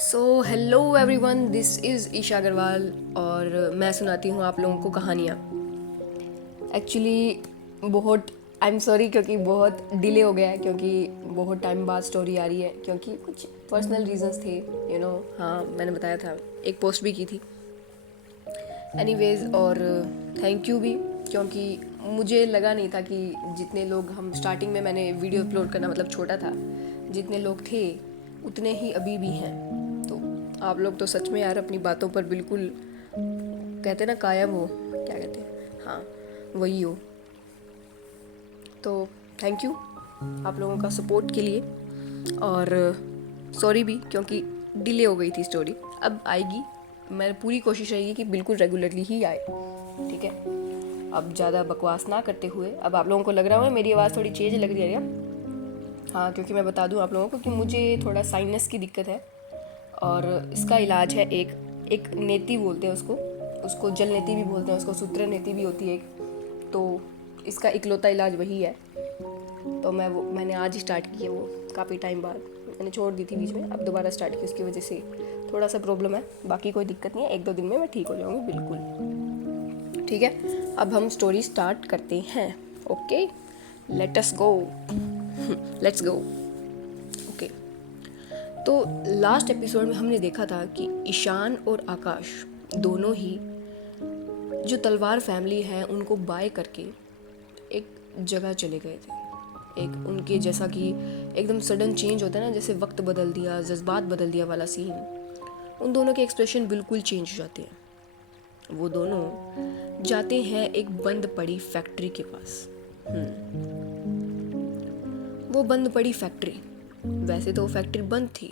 So hello everyone, this is Isha Agarwal और मैं सुनाती हूँ आप लोगों को कहानियाँ। एक्चुअली बहुत आई एम सॉरी क्योंकि बहुत डिले हो गया है, क्योंकि बहुत टाइम बाद स्टोरी आ रही है, क्योंकि कुछ पर्सनल रीजंस थे हाँ, मैंने बताया था, एक पोस्ट भी की थी। एनीवेज, और थैंक यू भी, क्योंकि मुझे लगा नहीं था कि जितने लोग हम स्टार्टिंग में मैंने वीडियो अपलोड करना मतलब छोटा था, जितने लोग थे उतने ही अभी भी हैं। तो आप लोग तो सच में यार अपनी बातों पर बिल्कुल कहते ना कायम हो, क्या कहते हैं, हाँ वही हो। तो थैंक यू आप लोगों का सपोर्ट के लिए, और सॉरी भी क्योंकि डिले हो गई थी स्टोरी। अब आएगी, मैं पूरी कोशिश रहेगी कि बिल्कुल रेगुलरली ही आए, ठीक है। अब ज़्यादा बकवास ना करते हुए, अब आप लोगों को लग रहा हो मेरी आवाज़ थोड़ी चेंज लग रही है क्या? हाँ, क्योंकि मैं बता दूं आप लोगों को कि मुझे थोड़ा साइनस की दिक्कत है, और इसका इलाज है एक नेति बोलते हैं उसको, जल नेति भी बोलते हैं उसको, सूत्र नेति भी होती है एक। तो इसका इकलौता इलाज वही है। तो मैंने आज ही स्टार्ट की है, वो काफ़ी टाइम बाद मैंने छोड़ दी थी बीच में, अब दोबारा स्टार्ट की, उसकी वजह से थोड़ा सा प्रॉब्लम है। बाकी कोई दिक्कत नहीं है, 1-2 दिन में मैं ठीक हो जाऊँगी बिल्कुल, ठीक है। अब हम स्टोरी स्टार्ट करते हैं। Okay, let us go, let's go. Okay, तो लास्ट एपिसोड में हमने देखा था कि ईशान और आकाश दोनों ही जो तलवार फैमिली है उनको बाय करके एक जगह चले गए थे। एक उनके जैसा कि एकदम सडन चेंज होता है ना, जैसे वक्त बदल दिया, जज्बात बदल दिया वाला सीन, उन दोनों के एक्सप्रेशन बिल्कुल चेंज हो जाते हैं। वो दोनों जाते हैं एक बंद पड़ी फैक्ट्री के पास। वो बंद पड़ी फैक्ट्री, वैसे तो वो फैक्ट्री बंद थी,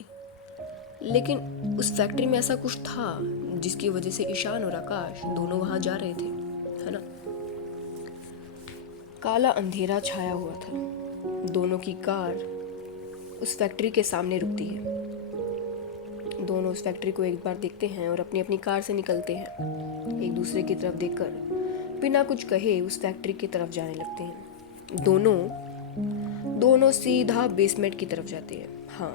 लेकिन उस फैक्ट्री में ऐसा कुछ था जिसकी वजह से ईशान और आकाश दोनों वहां जा रहे थे, है ना। काला अंधेरा छाया हुआ था। दोनों की कार उस फैक्ट्री के सामने रुकती है। दोनों उस फैक्ट्री को एक बार देखते हैं और अपनी अपनी कार से निकलते हैं, एक दूसरे की तरफ देखकर बिना कुछ कहे उस फैक्ट्री की तरफ जाने लगते हैं। दोनों सीधा बेसमेंट की तरफ जाते हैं। हाँ,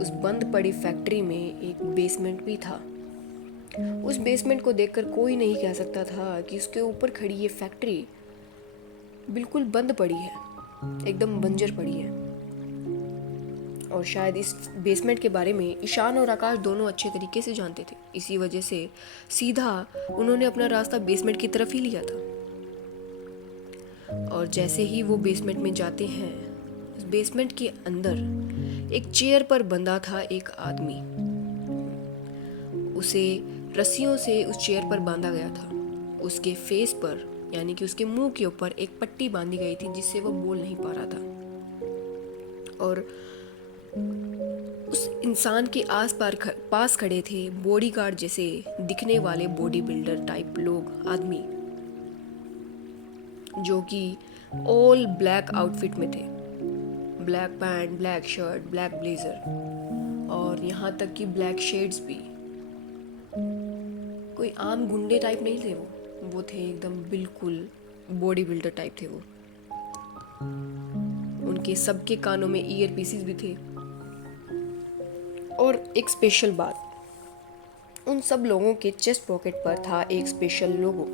उस बंद पड़ी फैक्ट्री में एक बेसमेंट भी था। उस बेसमेंट को देखकर कोई नहीं कह सकता था कि उसके ऊपर खड़ी ये फैक्ट्री बिल्कुल बंद पड़ी है, एकदम बंजर पड़ी है। और शायद इस बेसमेंट के बारे में ईशान और आकाश दोनों अच्छे तरीके से जानते थे, इसी वजह से सीधा उन्होंने अपना रास्ता बेसमेंट की तरफ ही लिया था। और जैसे ही वो बेसमेंट में जाते हैं, उस बेसमेंट के अंदर एक चेयर पर बंधा था एक आदमी। उसे रस्सियों से उस चेयर पर बांधा गया था। उसके फेस पर, यानी कि उसके मुंह के ऊपर एक पट्टी बांधी गई थी जिससे वो बोल नहीं पा रहा था। और उस इंसान के पास खड़े थे बॉडीगार्ड जैसे दिखने वाले बॉडी बिल्डर टाइप लोग, आदमी, जो कि ऑल ब्लैक आउटफिट में थे। Black pant, black shirt, black blazer, और यहाँ तक कि ब्लैक शेड्स भी। कोई आम गुंडे टाइप नहीं थे वो थे एकदम बिल्कुल बॉडी बिल्डर टाइप थे वो। उनके सबके कानों में ईयर पीसीस भी थे। और एक स्पेशल बात, उन सब लोगों के चेस्ट पॉकेट पर था एक स्पेशल लोगो।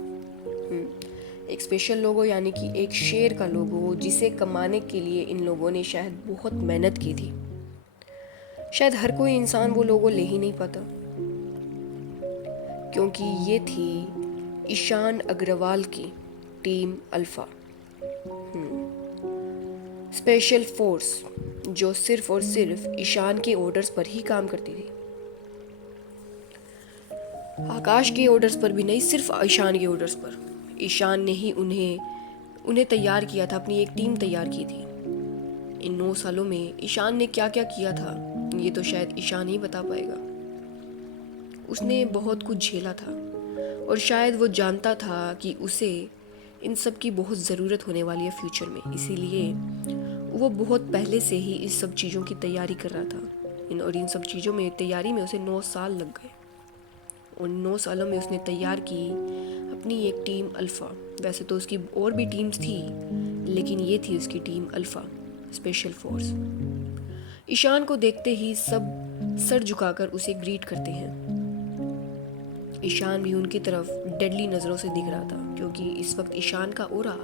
एक स्पेशल लोगो, यानी कि एक शेर का लोगो, जिसे कमाने के लिए इन लोगों ने शायद बहुत मेहनत की थी। शायद हर कोई इंसान वो लोगो ले ही नहीं पाता, क्योंकि ये थी ईशान अग्रवाल की टीम अल्फा, स्पेशल फोर्स, जो सिर्फ और सिर्फ ईशान के ऑर्डर्स पर ही काम करती थी। आकाश के ऑर्डर्स पर भी नहीं, सिर्फ ईशान के ऑर्डर्स पर। ईशान ने ही उन्हें तैयार किया था, अपनी एक टीम तैयार की थी। इन 9 सालों में ईशान ने क्या क्या किया था ये तो शायद ईशान ही बता पाएगा। उसने बहुत कुछ झेला था, और शायद वो जानता था कि उसे इन सब की बहुत ज़रूरत होने वाली है फ्यूचर में, इसीलिए वो बहुत पहले से ही इस सब चीज़ों की तैयारी कर रहा था। इन सब चीज़ों में तैयारी में उसे 9 साल लग गए। उन 9 सालों में उसने तैयार की अपनी एक टीम अल्फ़ा। वैसे तो उसकी और भी टीम्स थी, लेकिन ये थी उसकी team alpha, special force. Ishaan को देखते ही सब सर झुकाकर उसे ग्रीट करते हैं। ईशान भी उनकी तरफ डेडली नज़रों से दिख रहा था, क्योंकि इस वक्त ईशान का ऑरा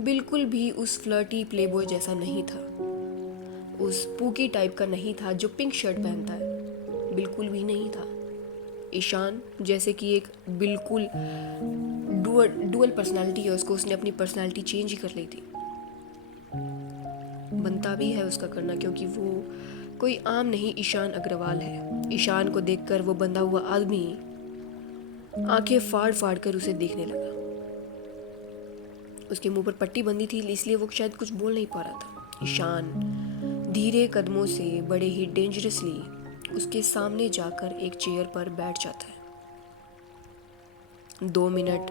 बिल्कुल भी उस फ्लर्टी प्लेबॉय जैसा नहीं था, उस पूकी टाइप का नहीं था जो पिंक शर्ट पहनता है, बिल्कुल भी नहीं था। ईशान जैसे कि एक बिल्कुल डुअल पर्सनालिटी है उसको, उसने अपनी पर्सनालिटी चेंज ही कर ली थी। बनता भी है उसका करना, क्योंकि वो कोई आम नहीं ईशान अग्रवाल है। ईशान को देखकर वो बंधा हुआ आदमी आंखें फाड़ फाड़ कर उसे देखने लगा। उसके मुंह पर पट्टी बंधी थी, इसलिए वो शायद कुछ बोल नहीं पा रहा था। ईशान धीरे कदमों से बड़े ही डेंजरसली उसके सामने जाकर एक चेयर पर बैठ जाता है। 2 मिनट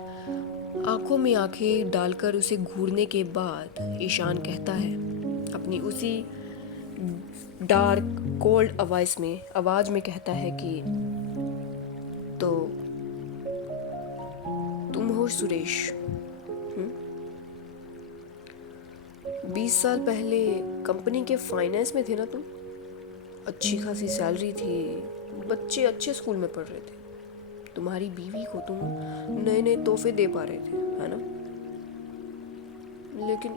आंखों में आंखें डालकर उसे घूरने के बाद ईशान कहता है अपनी उसी डार्क कोल्ड आवाज में कहता है कि तो तुम हो सुरेश? 20 साल पहले कंपनी के फाइनेंस में थे ना तुम? अच्छी खासी सैलरी थी, बच्चे अच्छे स्कूल में पढ़ रहे थे, तुम्हारी बीवी को तुम नए नए तोहफे दे पा रहे थे, है ना? लेकिन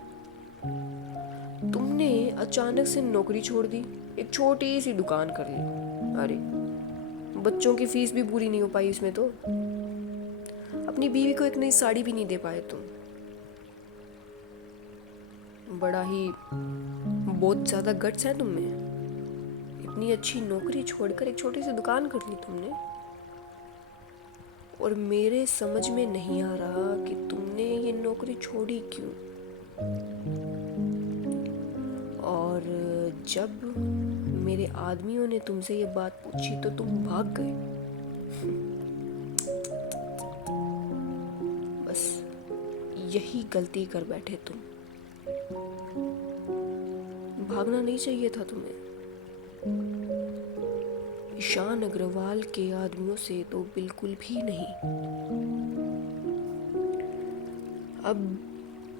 तुमने अचानक से नौकरी छोड़ दी, एक छोटी सी दुकान कर ली। अरे बच्चों की फीस भी पूरी नहीं हो पाई इसमें तो, अपनी बीवी को एक नई साड़ी भी नहीं दे पाए तुम। बड़ा ही बहुत ज़्यादा गट्स है तुम में। इतनी अच्छी नौकरी छोड़कर एक छोटी सी दुकान कर ली तुमने, और मेरे समझ में नहीं आ रहा कि तुमने ये नौकरी छोड़ी क्यों। और जब मेरे आदमियों ने तुमसे ये बात पूछी तो तुम भाग गए। बस यही गलती कर बैठे तुम। भागना नहीं चाहिए था तुम्हें। ईशान अग्रवाल के आदमियों से तो बिल्कुल भी नहीं। अब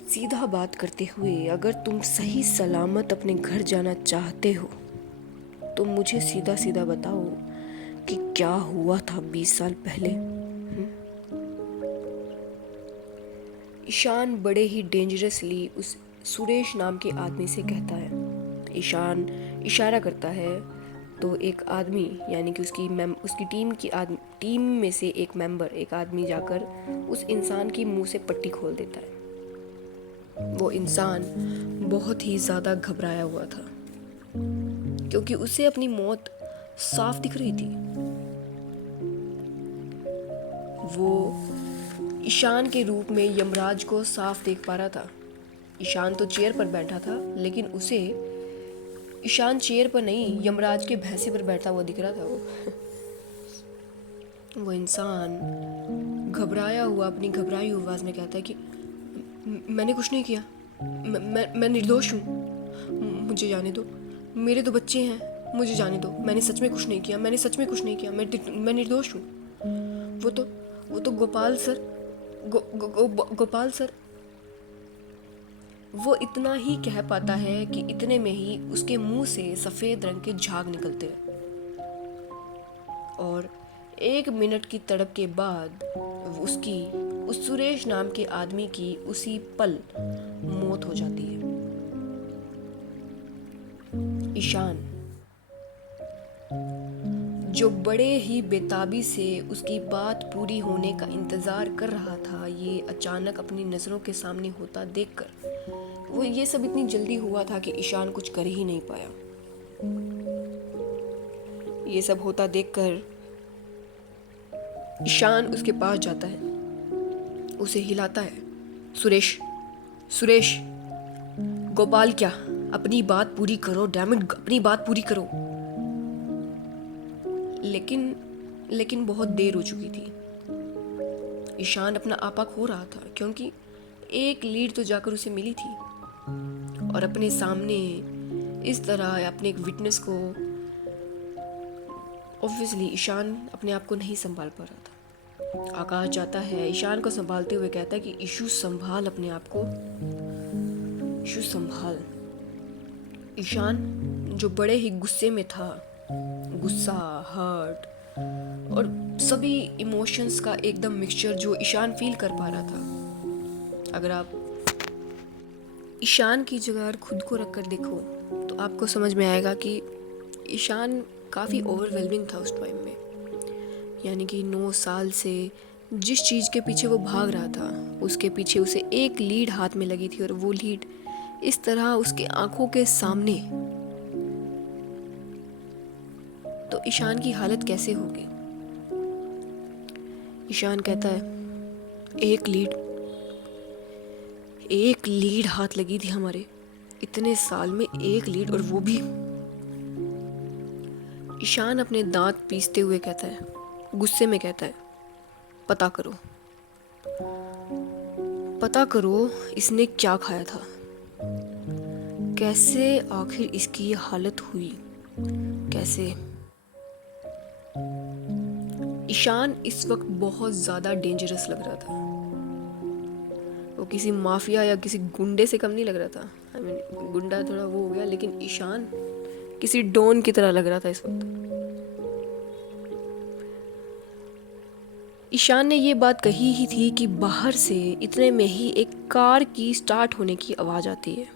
सीधा बात करते हुए, अगर तुम सही सलामत अपने घर जाना चाहते हो तो मुझे सीधा सीधा बताओ कि क्या हुआ था 20 साल पहले। ईशान बड़े ही डेंजरसली उस सुरेश नाम के आदमी से कहता है। ईशान इशारा करता है तो एक आदमी, यानी कि उसकी टीम में से एक मेंबर, एक आदमी जाकर उस इंसान की मुंह से पट्टी खोल देता है। वो इंसान बहुत ही ज़्यादा घबराया हुआ था, क्योंकि उसे अपनी मौत साफ दिख रही थी। वो ईशान के रूप में यमराज को साफ देख पा रहा था। ईशान तो चेयर पर बैठा था, लेकिन उसे ईशान चेयर पर नहीं, यमराज के भैंसे पर बैठा हुआ दिख रहा था। वो इंसान घबराया हुआ अपनी घबराई हुई आवाज़ में कहता है कि मैंने कुछ नहीं किया, मैं निर्दोष हूँ, मुझे जाने दो, मेरे तो बच्चे हैं, मुझे जाने दो, मैंने सच में कुछ नहीं किया, मैं निर्दोष हूँ। वो तो गोपाल सर, गोपाल सर। वो इतना ही कह पाता है कि इतने में ही उसके मुंह से सफ़ेद रंग के झाग निकलते हैं, और 1 मिनट की तड़प के बाद उस सुरेश नाम के आदमी की उसी पल मौत हो जाती है। ईशान, जो बड़े ही बेताबी से उसकी बात पूरी होने का इंतज़ार कर रहा था, ये अचानक अपनी नज़रों के सामने होता देखकर वो ये सब इतनी जल्दी हुआ था कि ईशान कुछ कर ही नहीं पाया। ये सब होता देखकर ईशान उसके पास जाता है, उसे हिलाता है। सुरेश, गोपाल क्या, अपनी बात पूरी करो, डैम इट, अपनी बात पूरी करो। लेकिन बहुत देर हो चुकी थी। ईशान अपना आपा खो रहा था, क्योंकि एक लीड तो जाकर उसे मिली थी, और अपने सामने इस तरह अपने एक विटनेस को, ऑब्वियसली ईशान अपने आप को नहीं संभाल पा रहा था। आकाश जाता है, ईशान को संभालते हुए कहता है कि ईशु संभाल अपने आप को, ईशु संभाल। ईशान जो बड़े ही गुस्से में था गुस्सा, हर्ट और सभी इमोशंस का एकदम मिक्सचर जो ईशान फील कर पा रहा था। अगर आप ईशान की जगह अगर खुद को रख कर देखो तो आपको समझ में आएगा कि ईशान काफ़ी ओवरवेलमिंग था उस टाइम में। यानी कि 9 साल से जिस चीज़ के पीछे वो भाग रहा था उसके पीछे उसे एक लीड हाथ में लगी थी, और वो लीड इस तरह उसके आंखों के सामने, तो ईशान की हालत कैसे होगी। ईशान कहता है एक लीड हाथ लगी थी हमारे, इतने साल में एक लीड, और वो भी। ईशान अपने दांत पीसते हुए कहता है, गुस्से में कहता है, पता करो इसने क्या खाया था, कैसे आखिर इसकी ये हालत हुई, कैसे। ईशान इस वक्त बहुत ज़्यादा डेंजरस लग रहा था। वो किसी माफिया या किसी गुंडे से कम नहीं लग रहा था। गुंडा थोड़ा वो हो गया, लेकिन ईशान किसी डॉन की तरह लग रहा था इस वक्त। ईशान ने ये बात कही ही थी कि बाहर से इतने में ही एक कार की स्टार्ट होने की आवाज़ आती है।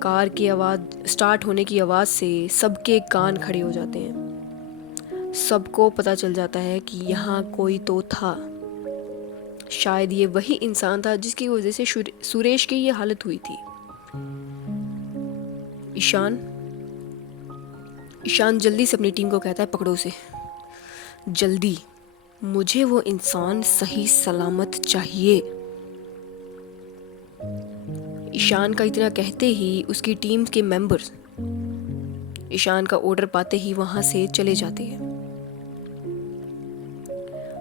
कार की आवाज़ स्टार्ट होने की आवाज़ से सबके कान खड़े हो जाते हैं। सबको पता चल जाता है कि यहाँ कोई तो था। शायद ये वही इंसान था जिसकी वजह से सुरेश की ये हालत हुई थी। ईशान जल्दी से अपनी टीम को कहता है, पकड़ो उसे जल्दी, मुझे वो इंसान सही सलामत चाहिए। ईशान का इतना कहते ही उसकी टीम के मेंबर्स ईशान का ऑर्डर पाते ही वहां से चले जाते हैं।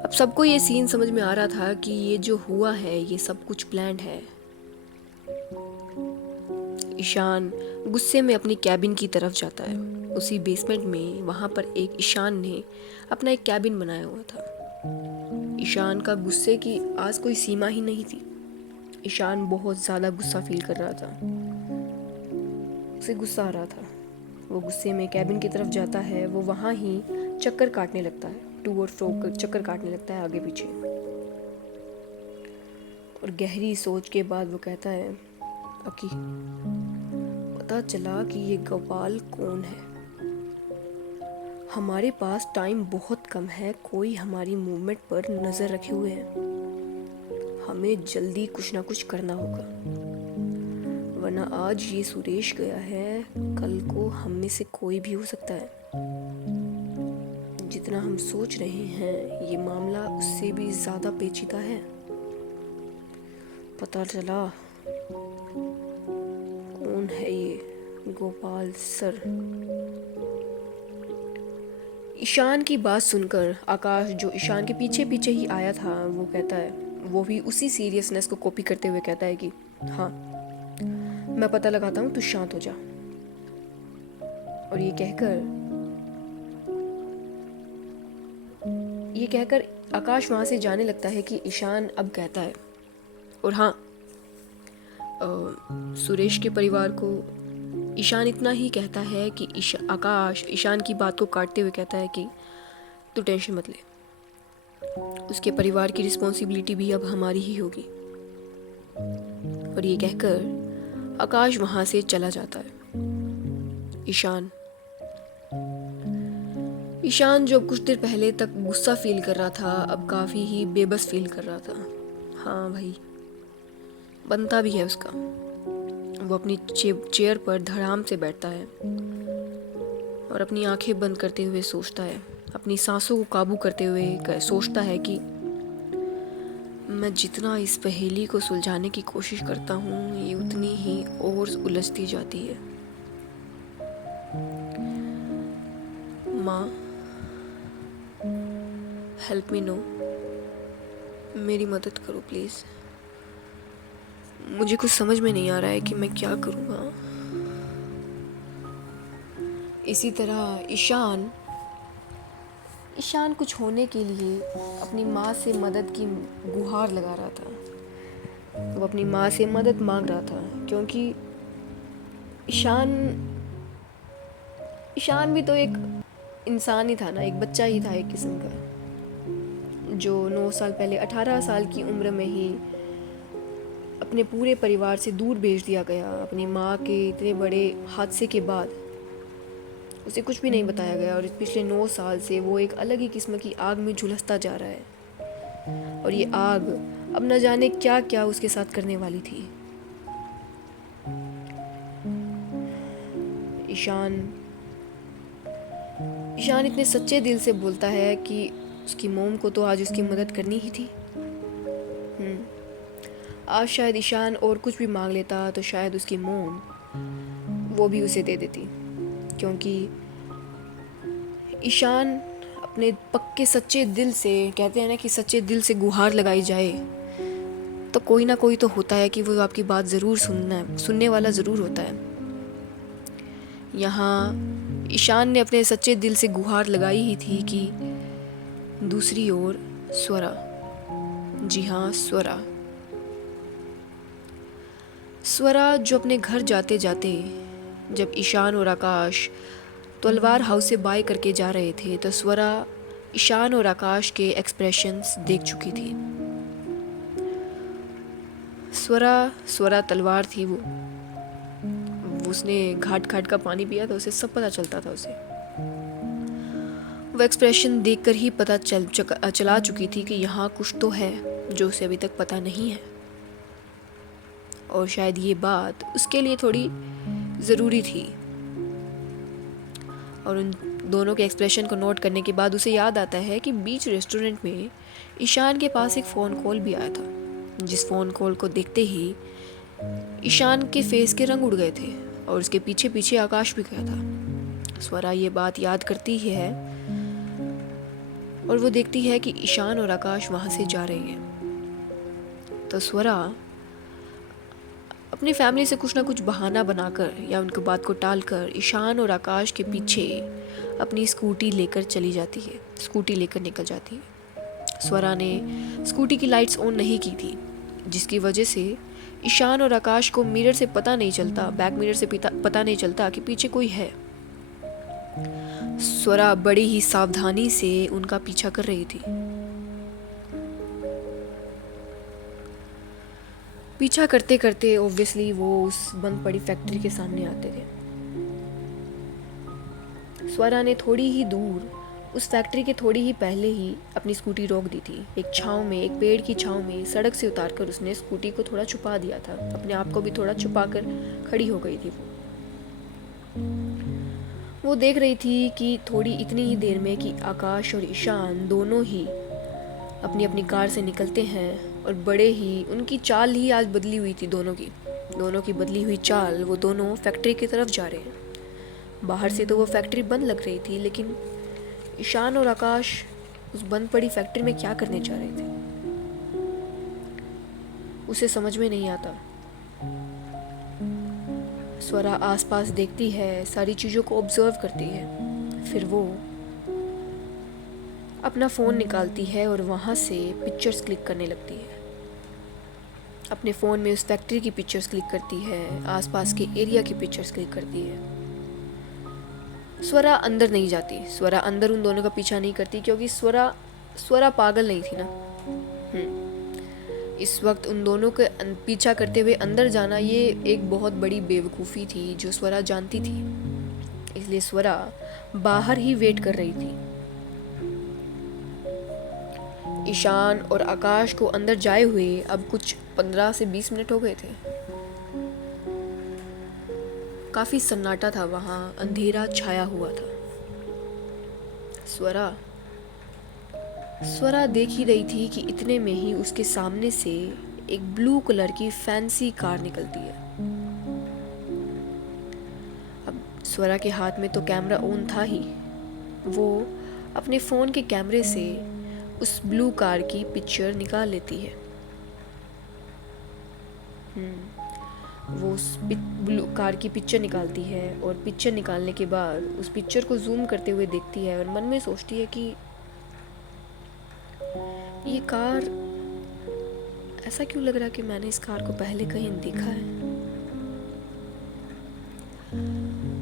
अब सबको ये सीन समझ में आ रहा था कि ये जो हुआ है ये सब कुछ प्लान्ड है। ईशान गुस्से में अपनी कैबिन की तरफ जाता है। उसी बेसमेंट में वहाँ पर एक ईशान ने अपना एक कैबिन बनाया हुआ था। ईशान का गुस्से की आज कोई सीमा ही नहीं थी। ईशान बहुत ज़्यादा गुस्सा फील कर रहा था, उसे गुस्सा आ रहा था। वो गुस्से में कैबिन की तरफ जाता है। वो वहाँ ही चक्कर काटने लगता है, टू और फ्रो चक्कर काटने लगता है आगे पीछे। और गहरी सोच के बाद वो कहता है, अकी पता चला कि ये गोपाल कौन है। हमारे पास टाइम बहुत कम है, कोई हमारी मूवमेंट पर नज़र रखे हुए है। हमें जल्दी कुछ ना कुछ करना होगा, वरना आज ये सुरेश गया है, कल को हम में से कोई भी हो सकता है। जितना हम सोच रहे हैं ये मामला उससे भी ज़्यादा पेचीदा है। पता चला कौन है ये गोपाल सर। ईशान की बात सुनकर आकाश, जो ईशान के पीछे पीछे ही आया था, वो कहता है, वो भी उसी सीरियसनेस को कॉपी करते हुए कहता है कि हाँ मैं पता लगाता हूँ, तू शांत हो जा। और ये कहकर आकाश वहाँ से जाने लगता है कि ईशान अब कहता है, और हाँ सुरेश के परिवार को ईशान इतना ही कहता है कि आकाश ईशान की बात को काटते हुए कहता है कि तू टेंशन मत ले, उसके परिवार की रिस्पॉन्सिबिलिटी भी अब हमारी ही होगी। और ये कहकर आकाश वहाँ से चला जाता है। ईशान जो कुछ देर पहले तक गुस्सा फील कर रहा था, अब काफ़ी ही बेबस फील कर रहा था। हाँ भाई, बनता भी है उसका। वो अपनी चेयर पर धड़ाम से बैठता है और अपनी आंखें बंद करते हुए सोचता है, अपनी सांसों को काबू करते हुए सोचता है कि मैं जितना इस पहेली को सुलझाने की कोशिश करता हूँ ये उतनी ही और उलझती जाती है। माँ, हेल्प मी नो, मेरी मदद करो प्लीज़। मुझे कुछ समझ में नहीं आ रहा है कि मैं क्या करूँगा। इसी तरह ईशान कुछ होने के लिए अपनी माँ से मदद की गुहार लगा रहा था। वो अपनी माँ से मदद मांग रहा था, क्योंकि ईशान ईशान भी तो एक इंसान ही था ना, एक बच्चा ही था एक किस्म का, जो 9 साल पहले 18 साल की उम्र में ही अपने पूरे परिवार से दूर भेज दिया गया। अपनी माँ के इतने बड़े हादसे के बाद उसे कुछ भी नहीं बताया गया, और इस पिछले 9 साल से वो एक अलग ही किस्म की आग में झुलसता जा रहा है। और ये आग अब न जाने क्या क्या उसके साथ करने वाली थी। ईशान ईशान इतने सच्चे दिल से बोलता है कि उसकी मोम को तो आज उसकी मदद करनी ही थी। आज शायद ईशान और कुछ भी मांग लेता तो शायद उसकी मोम वो भी उसे दे देती, क्योंकि ईशान अपने पक्के सच्चे दिल से, कहते हैं ना कि सच्चे दिल से गुहार लगाई जाए तो कोई ना कोई तो होता है कि वो आपकी बात ज़रूर सुनने वाला ज़रूर होता है। यहाँ ईशान ने अपने सच्चे दिल से गुहार लगाई ही थी कि दूसरी ओर स्वरा, जी हाँ स्वरा जो अपने घर जाते जाते, जब ईशान और आकाश तलवार हाउस से बाय करके जा रहे थे, तो स्वरा ईशान और आकाश के एक्सप्रेशंस देख चुकी थी। स्वरा तलवार थी वो उसने घाट घाट का पानी पिया था, उसे सब पता चलता था उसे। वो एक्सप्रेशन देखकर ही पता चला चुकी थी कि यहाँ कुछ तो है जो उसे अभी तक पता नहीं है, और शायद ये बात उसके लिए थोड़ी ज़रूरी थी। और उन दोनों के एक्सप्रेशन को नोट करने के बाद उसे याद आता है कि बीच रेस्टोरेंट में ईशान के पास एक फ़ोन कॉल भी आया था, जिस फ़ोन कॉल को देखते ही ईशान के फेस के रंग उड़ गए थे और उसके पीछे पीछे आकाश भी गया था। स्वरा ये बात याद करती ही है और वो देखती है कि ईशान और आकाश वहाँ से जा रहे हैं। तो स्वरा अपनी फैमिली से कुछ ना कुछ बहाना बनाकर या उनकी बात को टालकर ईशान और आकाश के पीछे अपनी स्कूटी लेकर निकल जाती है। स्वरा ने स्कूटी की लाइट्स ऑन नहीं की थी, जिसकी वजह से ईशान और आकाश को मिरर से पता नहीं चलता, बैक मिरर से पता नहीं चलता कि पीछे कोई है। स्वरा बड़ी ही सावधानी से उनका पीछा कर रही थी। पीछा करते करते ऑब्वियसली वो उस बंद पड़ी फैक्ट्री के सामने आते थे। स्वरा ने थोड़ी ही दूर उस फैक्ट्री के थोड़ी ही पहले ही अपनी स्कूटी रोक दी थी। एक पेड़ की छांव में सड़क से उतारकर उसने स्कूटी को थोड़ा छुपा दिया था, अपने आप को भी थोड़ा छुपा कर खड़ी हो गई थी। वो देख रही थी कि थोड़ी इतनी ही देर में कि आकाश और ईशान दोनों ही अपनी अपनी कार से निकलते हैं, और बड़े ही उनकी चाल ही आज बदली हुई थी। दोनों की बदली हुई चाल, वो दोनों फैक्ट्री की तरफ जा रहे हैं। बाहर से तो वो फैक्ट्री बंद लग रही थी, लेकिन ईशान और आकाश उस बंद पड़ी फैक्ट्री में क्या करने जा रहे थे उसे समझ में नहीं आता। स्वरा आसपास देखती है, सारी चीज़ों को ऑब्जर्व करती है, फिर वो अपना फ़ोन निकालती है और वहाँ से पिक्चर्स क्लिक करने लगती है। अपने फ़ोन में उस फैक्ट्री की पिक्चर्स क्लिक करती है, आसपास के एरिया की पिक्चर्स क्लिक करती है। स्वरा अंदर नहीं जाती, स्वरा अंदर उन दोनों का पीछा नहीं करती, क्योंकि स्वरा पागल नहीं थी ना। इस वक्त उन दोनों के पीछा करते हुए अंदर जाना ये एक बहुत बड़ी बेवकूफ़ी थी जो स्वरा जानती थी। इसलिए स्वरा बाहर ही वेट कर रही थी। ईशान और आकाश को अंदर जाए हुए अब कुछ 15 से 20 मिनट हो गए थे। काफ़ी सन्नाटा था वहाँ, अंधेरा छाया हुआ था। स्वरा देख ही रही थी कि इतने में ही उसके सामने से एक ब्लू कलर की फैंसी कार निकलती है। अब स्वरा के हाथ में तो कैमरा ऑन था ही, वो अपने फ़ोन के कैमरे से उस ब्लू कार की पिक्चर निकाल लेती है। वो उस ब्लू कार की पिक्चर निकालती है, और पिक्चर निकालने के बाद उस पिक्चर को जूम करते हुए देखती है और मन में सोचती है कि ये कार, ऐसा क्यों लग रहा है कि मैंने इस कार को पहले कहीं देखा है।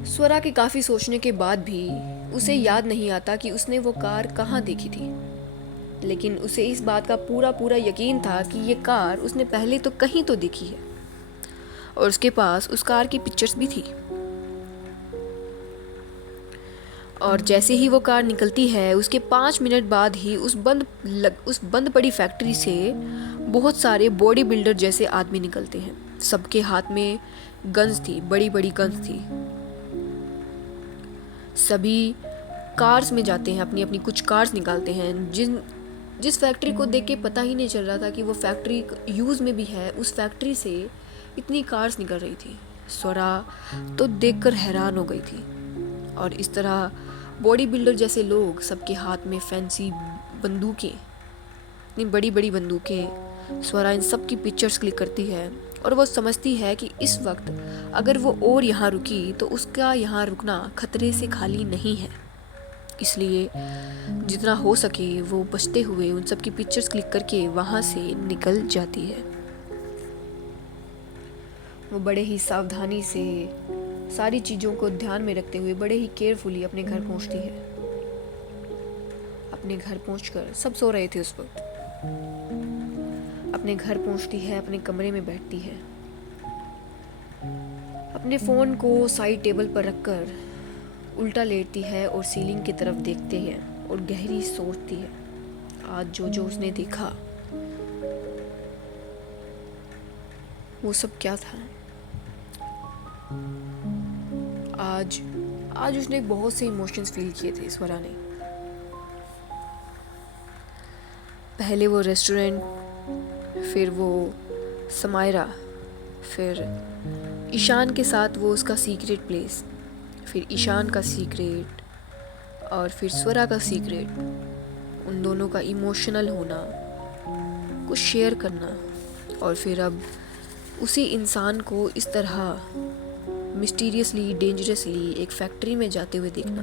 स्वरा के काफ़ी सोचने के बाद भी उसे याद नहीं आता कि उसने वो कार कहाँ देखी थी, लेकिन उसे इस बात का पूरा पूरा यकीन था कि ये कार उसने पहले तो कहीं तो देखी है और उसके पास उस कार की पिक्चर्स भी थी। और जैसे ही वो कार निकलती है उसके 5 मिनट बाद ही उस बंद पड़ी फैक्ट्री से बहुत सारे बॉडी बिल्डर जैसे आदमी निकलते हैं। सबके हाथ में गन्स थी, बड़ी बड़ी गन्स थी। सभी कार्स में जाते हैं, अपनी अपनी कुछ कार्स निकालते हैं। जिस फैक्ट्री को देख के पता ही नहीं चल रहा था कि वो फैक्ट्री यूज़ में भी है, उस फैक्ट्री से इतनी कार्स निकल रही थी। स्वरा तो देखकर हैरान हो गई थी। और इस तरह बॉडी बिल्डर जैसे लोग, सबके हाथ में फैंसी बंदूकें, इतनी बड़ी बड़ी बंदूकें। स्वरा इन सब की पिक्चर्स क्लिक करती है और वो समझती है कि इस वक्त अगर वो और यहाँ रुकी तो उसका यहाँ रुकना खतरे से खाली नहीं है। इसलिए जितना हो सके वो बचते हुए उन सब की पिक्चर्स क्लिक करके वहाँ से निकल जाती है। वो बड़े ही सावधानी से सारी चीज़ों को ध्यान में रखते हुए बड़े ही केयरफुली अपने घर पहुँचती है। अपने घर पहुँचकर सब सो रहे थे उस वक्त। अपने घर पहुँचती है, अपने कमरे में बैठती है, अपने फ़ोन को साइड टेबल पर रखकर उल्टा लेटती है और सीलिंग की तरफ देखते हैं और गहरी सोचती है आज जो जो उसने देखा वो सब क्या था। आज उसने बहुत से इमोशंस फील किए थे स्वरा ने। पहले वो रेस्टोरेंट, फिर वो समायरा, फिर ईशान के साथ वो उसका सीक्रेट प्लेस, फिर ईशान का सीक्रेट और फिर स्वरा का सीक्रेट। उन दोनों का इमोशनल होना, कुछ शेयर करना और फिर अब उसी इंसान को इस तरह मिस्टीरियसली, डेंजरसली एक फैक्ट्री में जाते हुए देखना,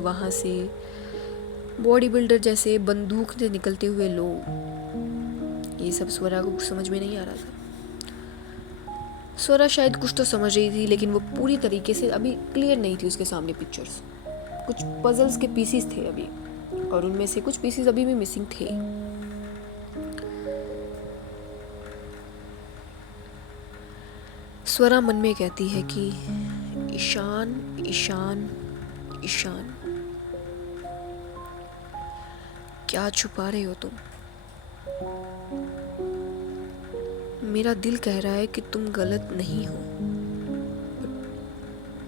वहाँ से बॉडी बिल्डर जैसे बंदूक से निकलते हुए लोग, ये सब स्वरा को कुछ समझ में नहीं आ रहा था। स्वरा शायद कुछ तो समझ रही थी, लेकिन वो पूरी तरीके से अभी क्लियर नहीं थी उसके सामने पिक्चर्स। कुछ पजल्स के पीसीस थे अभी, और उनमें से कुछ पीसीस अभी भी मिसिंग थे। स्वरा मन में कहती है कि ईशान, ईशान, ईशान, क्या छुपा रहे हो तुम? मेरा दिल कह रहा है कि तुम गलत नहीं हो,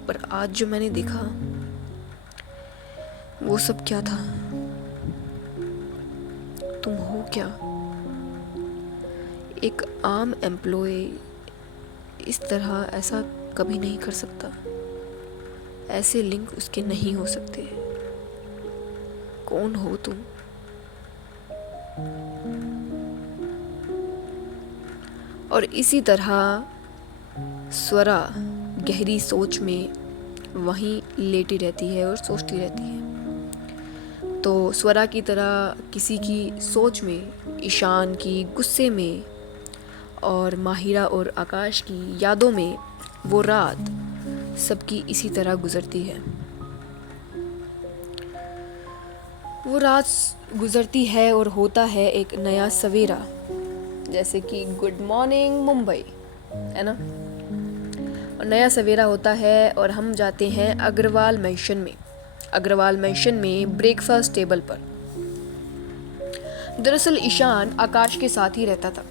पर आज जो मैंने देखा वो सब क्या था? तुम हो क्या? एक आम एम्प्लॉय इस तरह ऐसा कभी नहीं कर सकता। ऐसे लिंक उसके नहीं हो सकते। कौन हो तुम? और इसी तरह स्वरा गहरी सोच में वहीं लेटी रहती है और सोचती रहती है। तो स्वरा की तरह किसी की सोच में, ईशान की गुस्से में और माहिरा और आकाश की यादों में वो रात सबकी इसी तरह गुजरती है। वो रात गुजरती है और होता है एक नया सवेरा, जैसे कि गुड मॉर्निंग मुंबई, है ना। और नया सवेरा होता है और हम जाते हैं अग्रवाल मैंशन में ब्रेकफास्ट टेबल पर। दरअसल ईशान आकाश के साथ ही रहता था।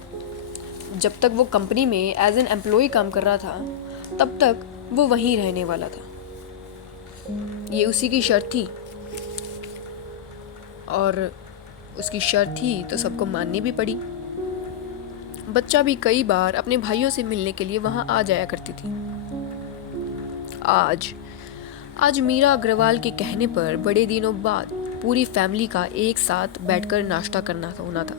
जब तक वो कंपनी में एज एन एम्प्लॉय काम कर रहा था, तब तक वो वहीं रहने वाला था। ये उसी की शर्त थी, और उसकी शर्त थी तो सबको माननी भी पड़ी। बच्चा भी कई बार अपने भाइयों से मिलने के लिए वहाँ आ जाया करती थी। आज मीरा अग्रवाल के कहने पर बड़े दिनों बाद पूरी फैमिली का एक साथ बैठकर नाश्ता करना होना था।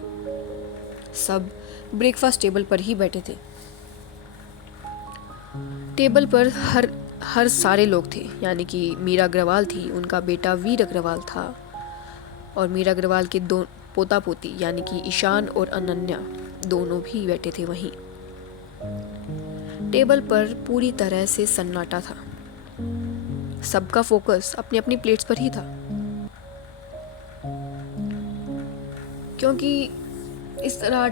सब ब्रेकफास्ट टेबल पर ही बैठे थे। टेबल पर हर सारे लोग थे, यानी कि मीरा अग्रवाल थी, उनका बेटा वीर अग्रवाल था, और मीरा अग्रवाल के दो पोता पोती यानी कि ईशान और अनन्या दोनों भी बैठे थे वहीं। टेबल पर पूरी तरह से सन्नाटा था। सबका फोकस अपनी अपनी प्लेट्स पर ही था, क्योंकि इस तरह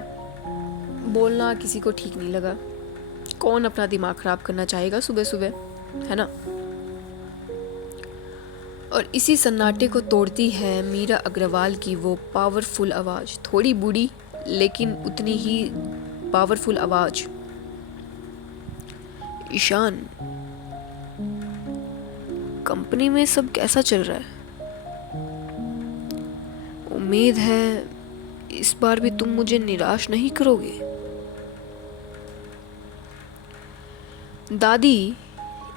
बोलना किसी को ठीक नहीं लगा। कौन अपना दिमाग ख़राब करना चाहेगा सुबह सुबह, है ना। और इसी सन्नाटे को तोड़ती है मीरा अग्रवाल की वो पावरफुल आवाज़, थोड़ी बूढ़ी लेकिन उतनी ही पावरफुल आवाज़। ईशान, कंपनी में सब कैसा चल रहा है? उम्मीद है इस बार भी तुम मुझे निराश नहीं करोगे। दादी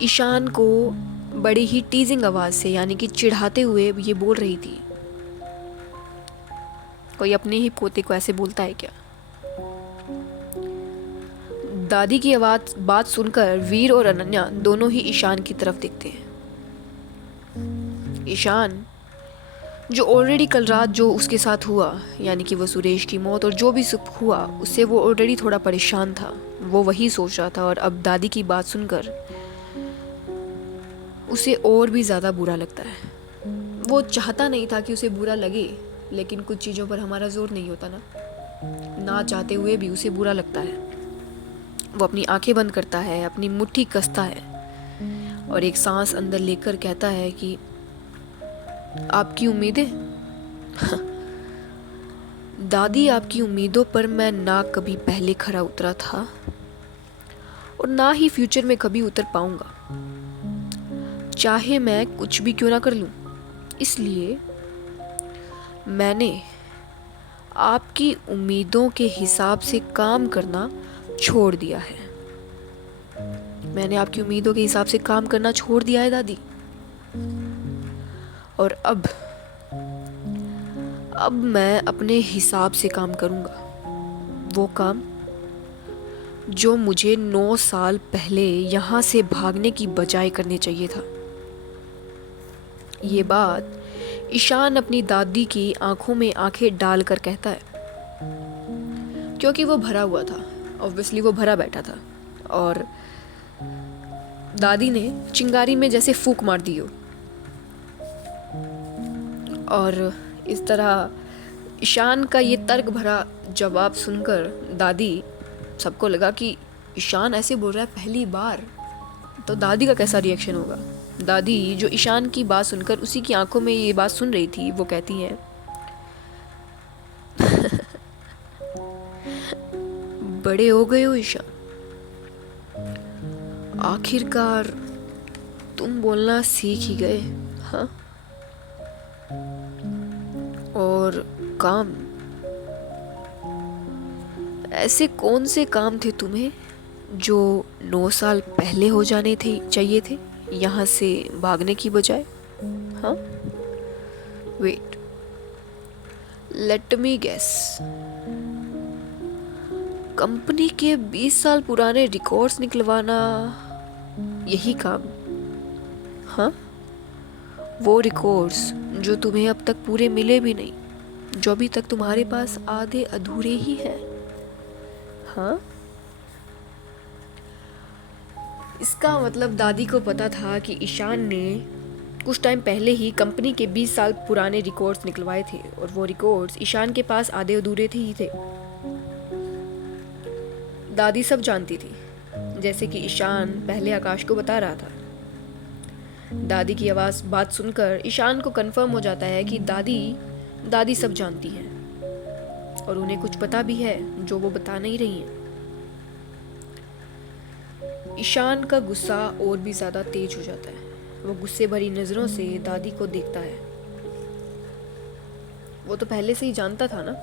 ईशान को बड़ी ही टीजिंग आवाज़ से, यानी कि चिढ़ाते हुए ये बोल रही थी। कोई अपने ही पोते को ऐसे बोलता है क्या? दादी की आवाज़ बात सुनकर वीर और अनन्या दोनों ही ईशान की तरफ देखते हैं। ईशान, जो ऑलरेडी कल रात जो उसके साथ हुआ, यानी कि वो सुरेश की मौत और जो भी सुख हुआ, उससे वो ऑलरेडी थोड़ा परेशान था। वो वही सोच रहा था और अब दादी की बात सुनकर उसे और भी ज़्यादा बुरा लगता है। वो चाहता नहीं था कि उसे बुरा लगे, लेकिन कुछ चीज़ों पर हमारा जोर नहीं होता ना चाहते हुए भी उसे बुरा लगता है। वो अपनी आंखें बंद करता है, अपनी मुट्ठी कसता है और एक सांस अंदर लेकर कहता है कि आपकी उम्मीदें दादी, आपकी उम्मीदों पर मैं ना कभी पहले खरा उतरा था और ना ही फ्यूचर में कभी उतर पाऊंगा, चाहे मैं कुछ भी क्यों ना कर लूं। इसलिए मैंने आपकी उम्मीदों के हिसाब से काम करना छोड़ दिया है। मैंने आपकी उम्मीदों के हिसाब से काम करना छोड़ दिया है दादी, और अब मैं अपने हिसाब से काम करूँगा। वो काम जो मुझे 9 साल पहले यहाँ से भागने की बजाय करने चाहिए था। ये बात ईशान अपनी दादी की आंखों में आंखें डालकर कहता है, क्योंकि वो भरा हुआ था। ऑब्वियसली वो भरा बैठा था और दादी ने चिंगारी में जैसे फूंक मार दी हो। और इस तरह ईशान का ये तर्क भरा जवाब सुनकर दादी, सबको लगा कि ईशान ऐसे बोल रहा है पहली बार, तो दादी का कैसा रिएक्शन होगा। दादी, जो ईशान की बात सुनकर उसी की आंखों में ये बात सुन रही थी, वो कहती हैं बड़े हो गए हो ईशान, आखिरकार तुम बोलना सीख ही गए। हाँ, और काम, ऐसे कौन से काम थे तुम्हें जो 9 साल पहले हो जाने थे चाहिए थे यहाँ से भागने की बजाय? हाँ, wait, let me guess, company के 20 साल पुराने रिकॉर्ड्स निकलवाना, यही काम? हाँ, वो रिकॉर्ड्स जो तुम्हें अब तक पूरे मिले भी नहीं, जो अभी तक तुम्हारे पास आधे अधूरे ही हैं। हाँ, इसका मतलब दादी को पता था कि ईशान ने कुछ टाइम पहले ही कंपनी के 20 साल पुराने रिकॉर्ड्स निकलवाए थे और वो रिकॉर्ड्स ईशान के पास आधे अधूरे थे ही थे। दादी सब जानती थी, जैसे कि ईशान पहले आकाश को बता रहा था। दादी की बात सुनकर ईशान को कंफर्म हो जाता है कि दादी सब जानती हैं और उन्हें कुछ पता भी है जो वो बता नहीं रही हैं। ईशान का गुस्सा और भी ज़्यादा तेज हो जाता है। वो गुस्से भरी नज़रों से दादी को देखता है। वो तो पहले से ही जानता था ना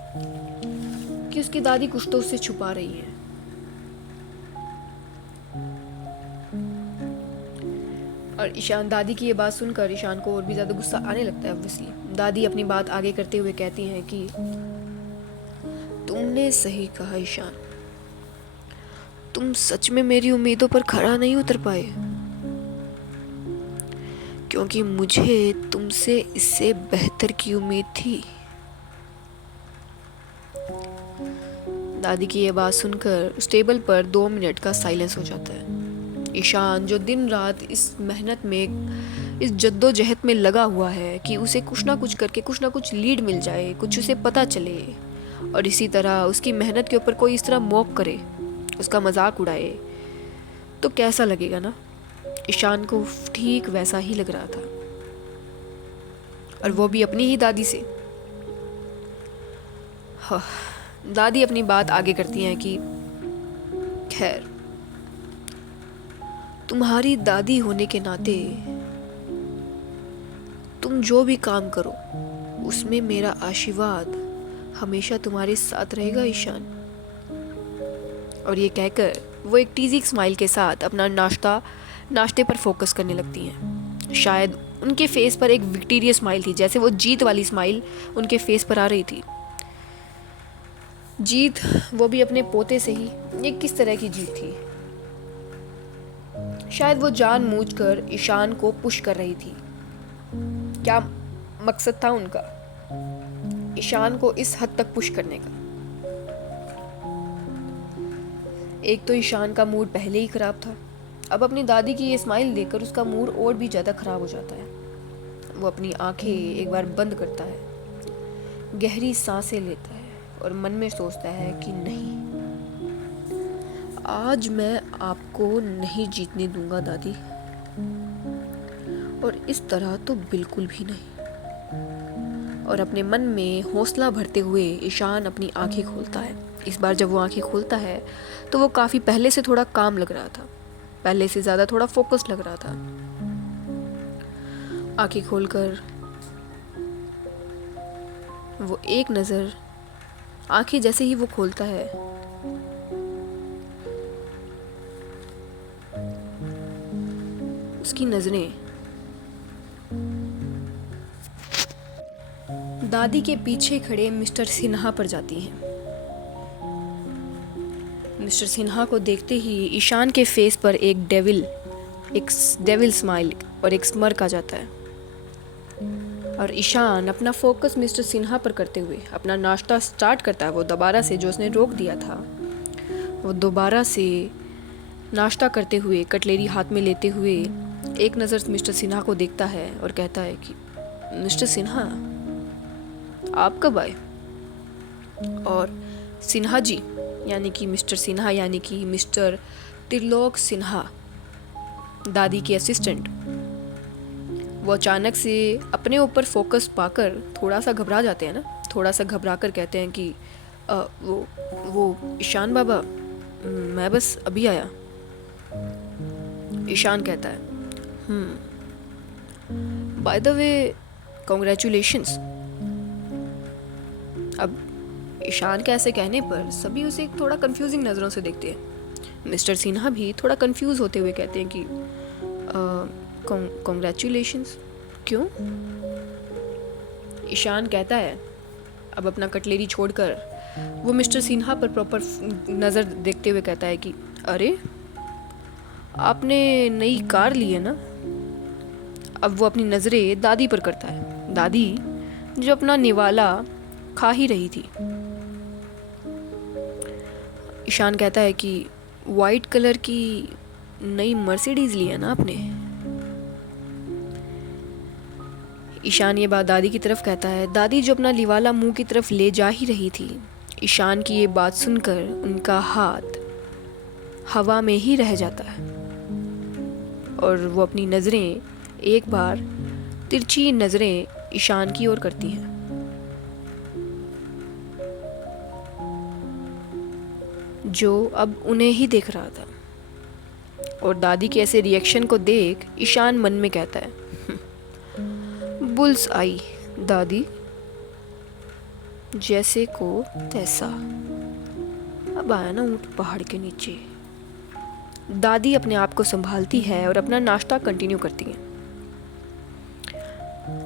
कि उसकी दादी कुछ तो उससे छुपा रही है। और ईशान, दादी की ये बात सुनकर ईशान को और भी ज़्यादा गुस्सा आने लगता है। ऑब्वियसली दादी अपनी बात आगे करते हुए कहती हैं कि तुमने सही कहा ईशान, तुम सच में मेरी उम्मीदों पर खरा नहीं उतर पाए, क्योंकि मुझे तुमसे इससे बेहतर की उम्मीद थी। दादी की ये बात सुनकर उस टेबल पर 2 मिनट का साइलेंस हो जाता है। ईशान, जो दिन रात इस मेहनत में इस जद्दोजहद में लगा हुआ है कि उसे कुछ ना कुछ करके कुछ ना कुछ लीड मिल जाए, कुछ उसे पता चले, और इसी तरह उसकी मेहनत के ऊपर कोई इस तरह मॉक करे, उसका मजाक उड़ाए, तो कैसा लगेगा ना। ईशान को ठीक वैसा ही लग रहा था, और वो भी अपनी ही दादी से। हाँ, दादी अपनी बात आगे करती हैं कि खैर, तुम्हारी दादी होने के नाते तुम जो भी काम करो उसमें मेरा आशीर्वाद हमेशा तुम्हारे साथ रहेगा ईशान। और ये कहकर वो एक टीजिंग स्माइल के साथ अपना नाश्ते पर फोकस करने लगती हैं। शायद उनके फेस पर एक विक्टोरियस स्माइल थी, जैसे वो जीत वाली स्माइल उनके फेस पर आ रही थी। जीत, वो भी अपने पोते से ही। ये किस तरह की जीत थी? शायद वो जानबूझकर ईशान को पुश कर रही थी। क्या मकसद था उनका ईशान को इस हद तक पुश करने का? एक तो ईशान का मूड पहले ही खराब था, अब अपनी दादी की ये स्माइल देखकर उसका मूड और भी ज़्यादा खराब हो जाता है। वो अपनी आंखें एक बार बंद करता है, गहरी सांसें लेता है और मन में सोचता है कि नहीं, आज मैं आपको नहीं जीतने दूंगा दादी, और इस तरह तो बिल्कुल भी नहीं। और अपने मन में हौसला भरते हुए ईशान अपनी आंखें खोलता है। इस बार जब वो आंखें खोलता है तो वो काफ़ी पहले से थोड़ा काम लग रहा था, पहले से ज़्यादा थोड़ा फोकस लग रहा था। आंखें खोलकर वो एक नज़र, आंखें जैसे ही वो खोलता है, उसकी नज़रें दादी के पीछे खड़े मिस्टर सिन्हा पर जाती हैं। मिस्टर सिन्हा को देखते ही ईशान के फेस पर एक डेविल स्माइल और एक स्मर्क आ जाता है, और ईशान अपना फोकस मिस्टर सिन्हा पर करते हुए अपना नाश्ता स्टार्ट करता है। वो दोबारा से, जो उसने रोक दिया था, वो दोबारा से नाश्ता करते हुए, कटलेरी हाथ में लेते हुए एक नज़र मिस्टर सिन्हा को देखता है और कहता है कि मिस्टर सिन्हा, आप कब आए? और सिन्हा जी, यानी कि मिस्टर सिन्हा, यानी कि मिस्टर त्रिलोक सिन्हा, दादी के असिस्टेंट, वो अचानक से अपने ऊपर फोकस पाकर थोड़ा सा घबरा जाते हैं ना, थोड़ा सा घबरा कर कहते हैं कि वो ईशान बाबा, मैं बस अभी आया। ईशान कहता है, बाय द वे कॉन्ग्रेचुलेशंस। अब ईशान के ऐसे कहने पर सभी उसे थोड़ा कंफ्यूजिंग नज़रों से देखते हैं। मिस्टर सिन्हा भी थोड़ा कंफ्यूज होते हुए कहते हैं कि कॉन्ग्रेचुलेशंस क्यों? ईशान कहता है, अब अपना कटलेरी छोड़कर वो मिस्टर सिन्हा पर प्रॉपर नज़र देखते हुए कहता है कि अरे, आपने नई कार ली है ना? अब वो अपनी नज़रें दादी पर करता है, दादी जो अपना निवाला खा ही रही थी। ईशान कहता है कि वाइट कलर की नई मर्सिडीज ली है ना आपने? ईशान ये बात दादी की तरफ कहता है। दादी जो अपना निवाला मुंह की तरफ ले जा ही रही थी, ईशान की ये बात सुनकर उनका हाथ हवा में ही रह जाता है, और वो अपनी नज़रें एक बार तिरछी नज़रें ईशान की ओर करती हैं। जो अब उन्हें ही देख रहा था, और दादी के ऐसे रिएक्शन को देख ईशान मन में कहता है, बुल्स आई दादी, जैसे को तैसा। अब आया ना ऊंट पहाड़ के नीचे। दादी अपने आप को संभालती है और अपना नाश्ता कंटिन्यू करती है।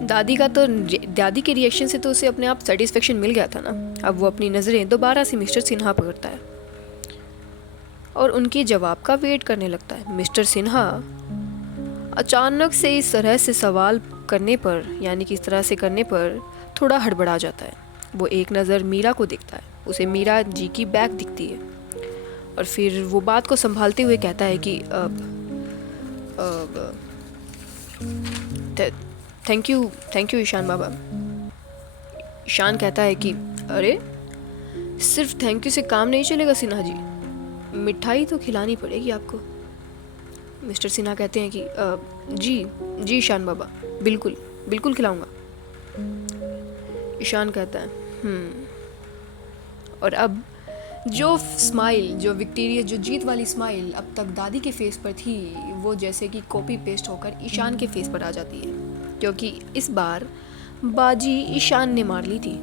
दादी के रिएक्शन से तो उसे अपने आप सेटिस्फेक्शन मिल गया था ना। अब वो अपनी नज़रें दोबारा से मिस्टर सिन्हा पर करता है और उनके जवाब का वेट करने लगता है। मिस्टर सिन्हा अचानक से इस तरह से सवाल करने पर, यानी कि इस तरह से करने पर थोड़ा हड़बड़ा जाता है। वो एक नज़र मीरा को देखता है, उसे मीरा जी की बैग दिखती है, और फिर वो बात को संभालते हुए कहता है कि अब थैंक यू ईशान बाबा। ईशान कहता है कि अरे सिर्फ थैंक यू से काम नहीं चलेगा सिन्हा जी, मिठाई तो खिलानी पड़ेगी आपको। मिस्टर सिन्हा कहते हैं कि जी ईशान बाबा, बिल्कुल बिल्कुल खिलाऊंगा। ईशान कहता है और अब जो स्माइल, जो विक्टोरियस, जो जीत वाली स्माइल अब तक दादी के फेस पर थी, वो जैसे कि कॉपी पेस्ट होकर ईशान के फेस पर आ जाती है, क्योंकि इस बार बाजी ईशान ने मार ली थी।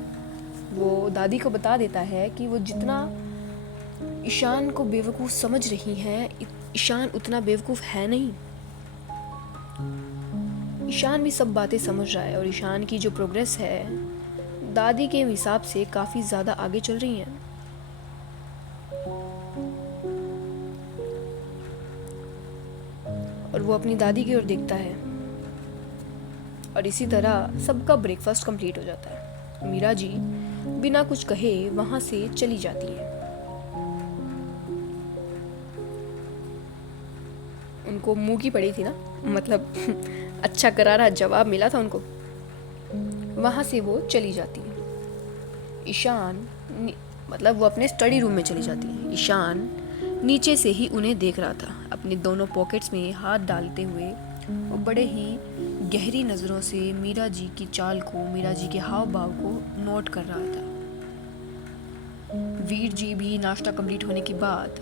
वो दादी को बता देता है कि वो जितना ईशान को बेवकूफ़ समझ रही हैं, ईशान उतना बेवकूफ़ है नहीं। ईशान भी सब बातें समझ रहा है और ईशान की जो प्रोग्रेस है दादी के हिसाब से काफ़ी ज़्यादा आगे चल रही हैं। और वो अपनी दादी की ओर देखता है और इसी तरह सबका ब्रेकफास्ट कंप्लीट हो जाता है। मीरा जी बिना कुछ कहे वहाँ से चली जाती है। उनको मुंह की पड़ी थी ना, मतलब अच्छा करारा जवाब मिला था उनको। वहाँ से वो चली जाती है। ईशान मतलब वो अपने स्टडी रूम में चली जाती है। ईशान नीचे से ही उन्हें देख रहा था, अपने दोनों पॉकेट्स में हाथ डालते हुए। वो बड़े ही गहरी नज़रों से मीरा जी की चाल को, मीरा जी के हाव भाव को नोट कर रहा था। वीर जी भी नाश्ता कंप्लीट होने के बाद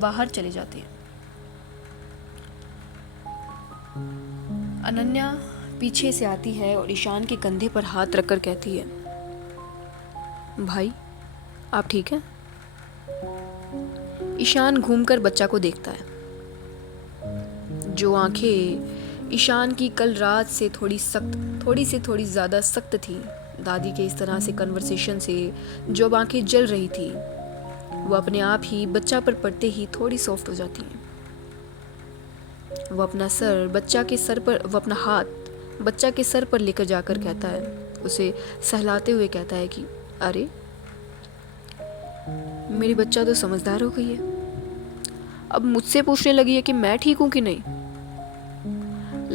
बाहर चले जाते हैं। अनन्या पीछे से आती है और ईशान के कंधे पर हाथ रखकर कहती है, भाई आप ठीक हैं? ईशान घूमकर बच्चा को देखता है। जो आंखें ईशान की कल रात से थोड़ी ज़्यादा सख्त थी, दादी के इस तरह से कन्वर्सेशन से जो आंखें जल रही थी, वो अपने आप ही बच्चा पर पड़ते ही थोड़ी सॉफ्ट हो जाती हैं। वो अपना हाथ बच्चा के सर पर लेकर जाकर कहता है, उसे सहलाते हुए कहता है कि अरे मेरी बच्चा तो समझदार हो गई है, अब मुझसे पूछने लगी है कि मैं ठीक हूं कि नहीं।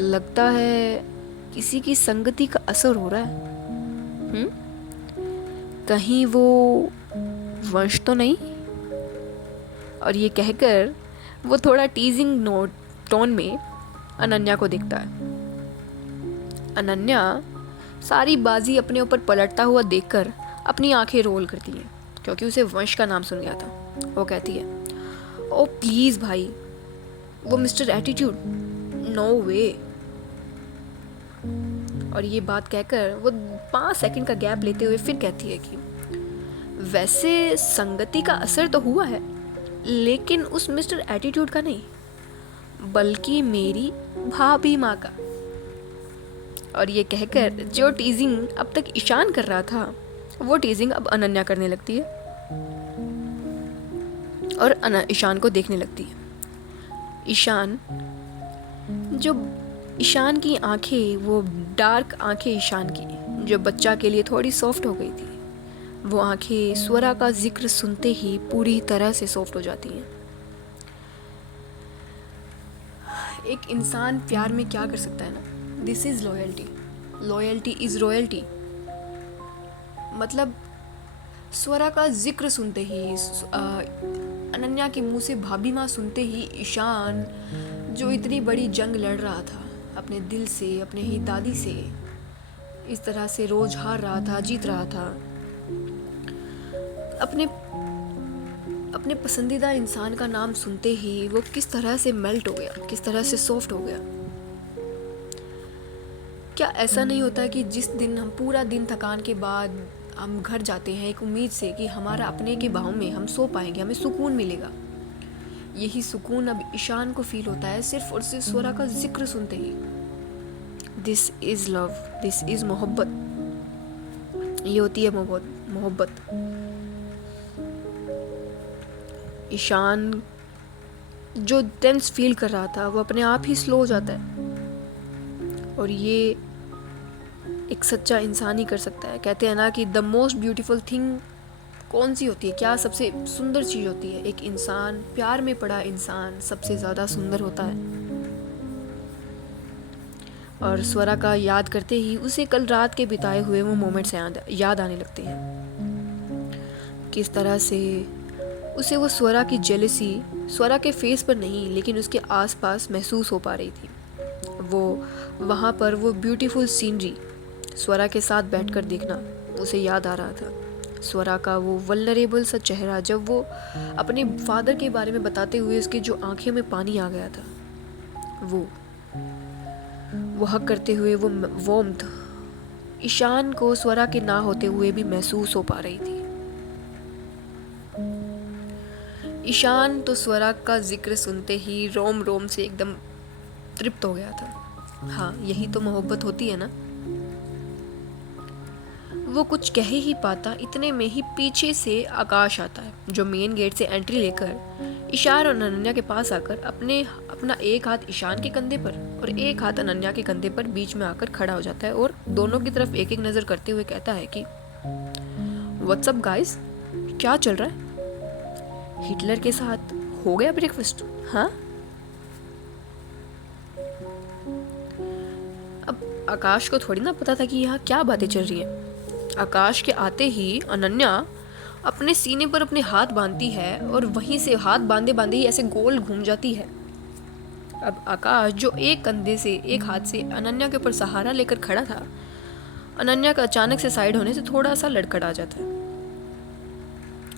लगता है किसी की संगति का असर हो रहा है। कहीं वो वंश तो नहीं? और ये कहकर वो थोड़ा टीजिंग टोन में अनन्या को देखता है। अनन्या सारी बाजी अपने ऊपर पलटता हुआ देखकर अपनी आंखें रोल करती है, क्योंकि उसे वंश का नाम सुन गया था। वो कहती है, ओ प्लीज़ भाई, वो मिस्टर एटीट्यूड, नो वे। और ये बात कहकर वो 5 सेकंड का गैप लेते हुए फिर कहती है कि वैसे संगति का असर तो हुआ है, लेकिन उस मिस्टर एटीट्यूड का नहीं, बल्कि मेरी भाभी माँ का। और ये कहकर जो टीजिंग अब तक ईशान कर रहा था, वो टीजिंग अब अनन्या करने लगती है और ईशान को देखने लगती है। ईशान की आंखें, वो डार्क आंखें ईशान की, जो बच्चा के लिए थोड़ी सॉफ्ट हो गई थी, वो आंखें स्वरा का जिक्र सुनते ही पूरी तरह से सॉफ्ट हो जाती हैं। एक इंसान प्यार में क्या कर सकता है ना, this is loyalty, loyalty is royalty. मतलब स्वरा का जिक्र सुनते ही, अनन्या के मुंह से भाभी माँ सुनते ही, ईशान जो इतनी बड़ी जंग लड़ रहा था अपने दिल से, अपने ही दादी से, इस तरह से रोज हार रहा था, जीत रहा था, अपने पसंदीदा इंसान का नाम सुनते ही वो किस तरह से मेल्ट हो गया, किस तरह से सॉफ्ट हो गया। क्या ऐसा नहीं होता कि जिस दिन हम पूरा दिन थकान के बाद हम घर जाते हैं एक उम्मीद से कि हमारा अपने के बाहों में हम सो पाएंगे, हमें सुकून मिलेगा। यही सुकून अब ईशान को फील होता है सिर्फ और सिर्फ स्वरा का जिक्र सुनते ही। This is love, this is मोहब्बत। ये होती है मोहब्बत। ईशान जो टेंस फील कर रहा था वो अपने आप ही स्लो हो जाता है, और ये एक सच्चा इंसान ही कर सकता है। कहते हैं ना कि द मोस्ट ब्यूटीफुल थिंग कौन सी होती है, क्या सबसे सुंदर चीज़ होती है? एक इंसान, प्यार में पड़ा इंसान सबसे ज़्यादा सुंदर होता है। और स्वरा का याद करते ही उसे कल रात के बिताए हुए वो मोमेंट्स याद आने लगते हैं। किस तरह से उसे वो स्वरा की जेलसी स्वरा के फेस पर नहीं लेकिन उसके आसपास महसूस हो पा रही थी। वो वहाँ पर वो ब्यूटीफुल सीनरी स्वरा के साथ बैठकर देखना उसे याद आ रहा था। स्वरा का वो वल्नरेबल सा चेहरा जब वो अपने फादर के बारे में बताते हुए उसके जो आंखें में पानी आ गया था, वो हक करते हुए वो वार्मथ ईशान को स्वरा के ना होते हुए भी महसूस हो पा रही थी। ईशान तो स्वरा का जिक्र सुनते ही रोम रोम से एकदम तृप्त हो गया था। हाँ, यही तो मोहब्बत होती है ना। वो कुछ कह ही पाता, इतने में ही पीछे से आकाश आता है जो मेन गेट से एंट्री लेकर ईशान और अनन्या के पास आकर अपना एक हाथ ईशान के कंधे पर और एक हाथ अनन्या के कंधे पर बीच में आकर खड़ा हो जाता है और दोनों की तरफ एक एक नज़र करते हुए कहता है कि व्हाट्सअप गाइस, क्या चल रहा है? हिटलर के साथ हो गया ब्रेकफास्ट? हाँ। अब आकाश को थोड़ी ना पता था कि यहाँ क्या बातें चल रही हैं। आकाश के आते ही अनन्या अपने सीने पर अपने हाथ बांधती है और वहीं से हाथ बांधे बांधे ही ऐसे गोल घूम जाती है। अब आकाश जो एक कंधे से एक हाथ से अनन्या के ऊपर सहारा लेकर खड़ा था, अनन्या का अचानक से साइड होने से थोड़ा सा लड़खड़ा जाता है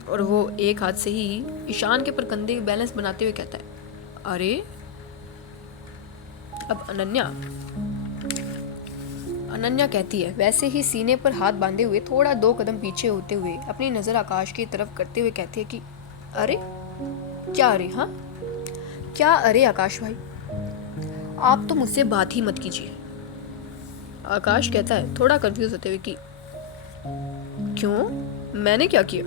और वो एक हाथ से ही ईशान के ऊपर कंधे बैलेंस बनाते हुए कहता है, अरे। अब अनन्या कहती है, वैसे ही सीने पर हाथ बांधे हुए थोड़ा 2 कदम पीछे होते हुए अपनी नज़र आकाश की तरफ करते हुए कहती है कि अरे क्या अरे? हाँ क्या अरे आकाश भाई, आप तो मुझसे बात ही मत कीजिए। आकाश कहता है थोड़ा कंफ्यूज होते हुए कि क्यों, मैंने क्या किया?